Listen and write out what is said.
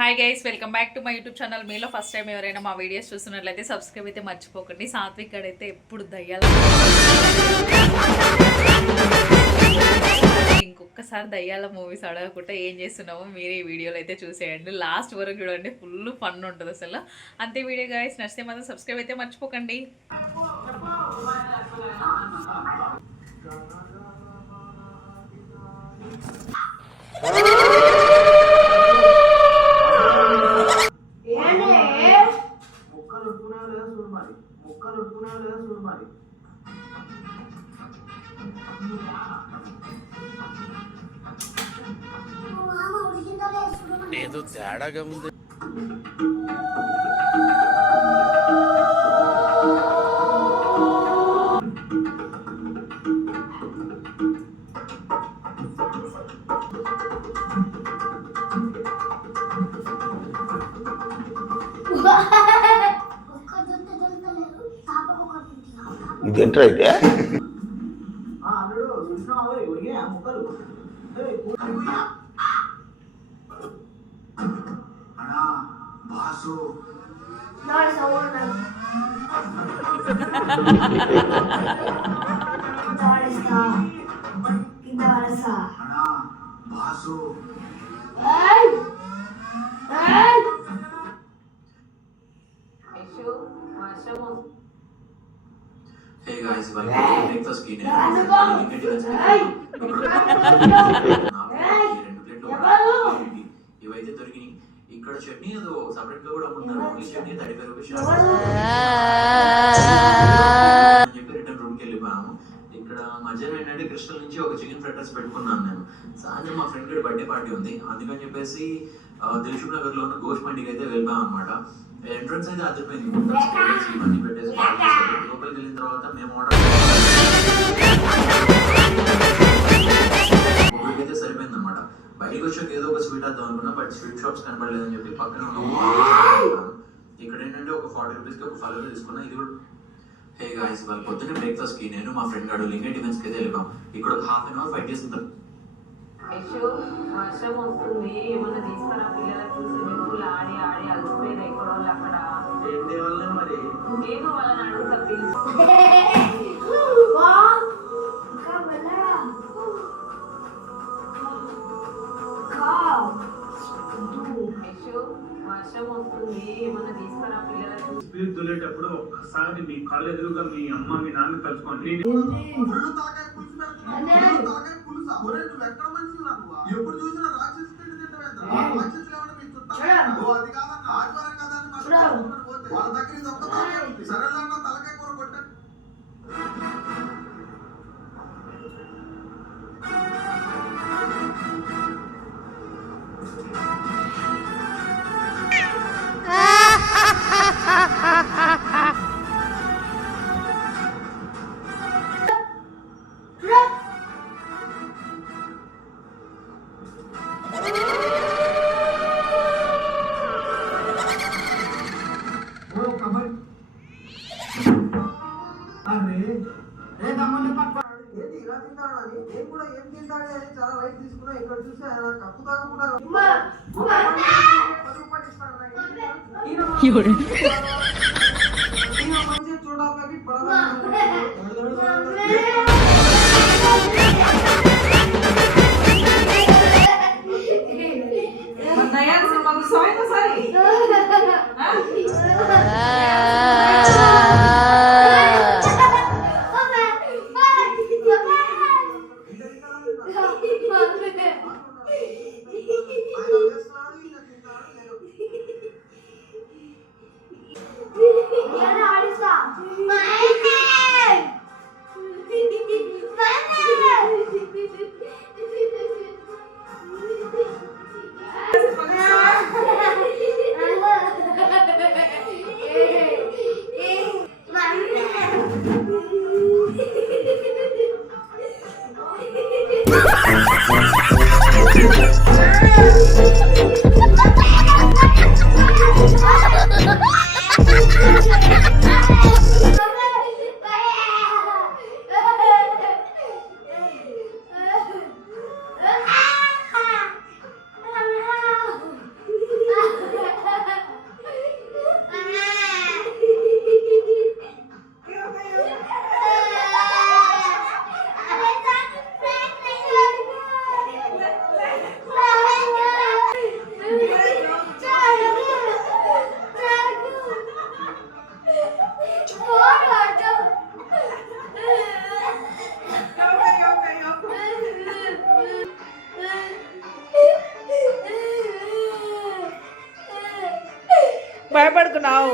Hi guys, welcome back to my YouTube channel. మీలో first time ఎవరైనా మా videos చూస్తున్నట్లయితే సబ్స్క్రైబ్ అయితే మర్చిపోకండి. సాత్విక్ అయితే ఎప్పుడు దయ్యాలు ఇంకొకసారి దయ్యాల మూవీస్ అడగకుండా ఏం చేస్తున్నామో మీరే ఈ వీడియోలో అయితే చూసేయండి. లాస్ట్ వరకు చూడండి, ఫుల్ ఫన్ ఉంటుంది అసలు. అంతే వీడియో గైస్, నచ్చితే మాత్రం సబ్స్క్రైబ్ అయితే మర్చిపోకండి. ఏదో తేడాగా ఉంది. ఇదేంట్రా అయితే Hey guys, welcome to Breakfast Key. ఇవైతే దొరికినాయి. ఇక్కడ చట్నీ ఏదో సపరేట్ గా కూడా అమ్ముతున్నారు. ఓన్లీ చట్నీ 35 రూపీస్ అని చెప్పి రిటర్న్ రూమ్ కి వెళ్ళిపోయాము. ఇక్కడ మధ్యాహ్నం ఏంటంటే క్రిస్టల్ నుంచి ఒక చికెన్ ఫ్రైడ్ రైస్ పెట్టుకున్నాను నేను. సాయంత్రం మా ఫ్రెండ్ గడి బర్త్డే పార్టీ ఉంది, అందుకని చెప్పేసి దిల్షుక్ నగర్ లో ఉన్న గోష్ మండికి అయితే వెళ్ళాం అనమాట. ఎంట్రన్స్ అయితే అదిరిపోయింది, ఇవన్నీ పెట్టేసి బాగా చేశారు. లోపలికి వెళ్ళిన తర్వాత మేము ఆర్డర్ అయితే సరిపోయింది అనమాట. బయటకు వచ్చాక ఏదో ఒక స్వీట్ వద్దాం అనుకున్నా, బట్ స్వీట్ షాప్స్ కనపడలేదని చెప్పి పక్కన ఇక్కడ ఏంటంటే ఒక 40 రూపీస్కి ఒక ఫలూదా తీసుకున్నా. ఇది కూడా హే గాయ్స్, వాళ్ళు పొద్దున్నే బ్రేక్ఫాస్ట్ కి నేను మా ఫ్రెండ్ గాడు లింగన్ డిఫెన్స్ కి అయితే వెళ్ళాం. ఇక్కడ ఒక ½ అవర్ ఫైట్ చేస్తుంటాం. వర్షం వస్తుంది, ఏమన్నా తీసుకురా పిల్లలకు. స్విమ్మింగ్ పూల్ ఆడి ఆడి అలసిపోయిన ఇక్కడ వాళ్ళు అక్కడ మరి నేను వాళ్ళని అడుగుతా ప్లీజ్. వర్షం వస్తుంది, ఏమన్నా తీసుకురా పిల్లలకు. స్పీడ్ దులేటప్పుడు ఒక్కసారి మీ కళ్ళు ఎదురుగా మీ అమ్మ మీ నాన్న కలుసుకోండి. ఎప్పుడు చూసినా రాక్షసు అది కాదన్న ఆదివారం కాదని వాళ్ళ దగ్గర సరేలన్న తలకాయ కూర కొట్టాను. చాలా రైట్ తీసుకున్నా. ఇక్కడ చూసి కప్పు తాగకుండా చూడాలి భయపడుకున్నావు